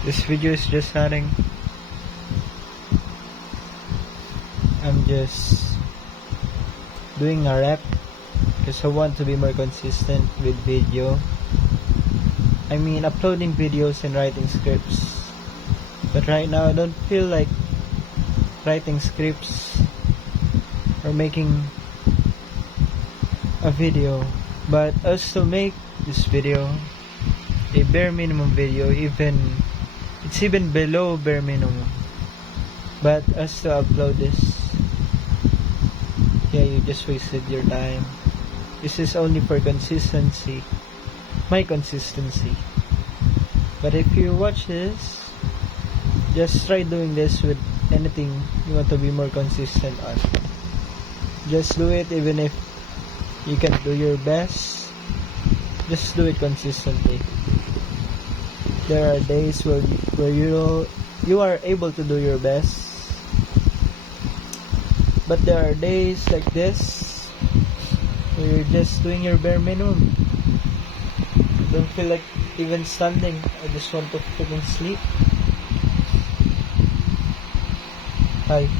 This video is just starting. I'm just doing a rep because I want to be more consistent with video. I mean uploading videos and writing scripts. But right now I don't feel like writing scripts or making a video. But I'll still make this video, a bare minimum video, it's even below bare minimum. But I'll still upload this. Yeah, you just wasted your time. This is only for consistency. My consistency. But if you watch this, just try doing this with anything you want to be more consistent on. Just do it even if you can do your best. Just do it consistently. There are days where you are able to do your best. But there are days like this where you're just doing your bare minimum. Don't feel like even standing. I just want to freaking sleep. Hi.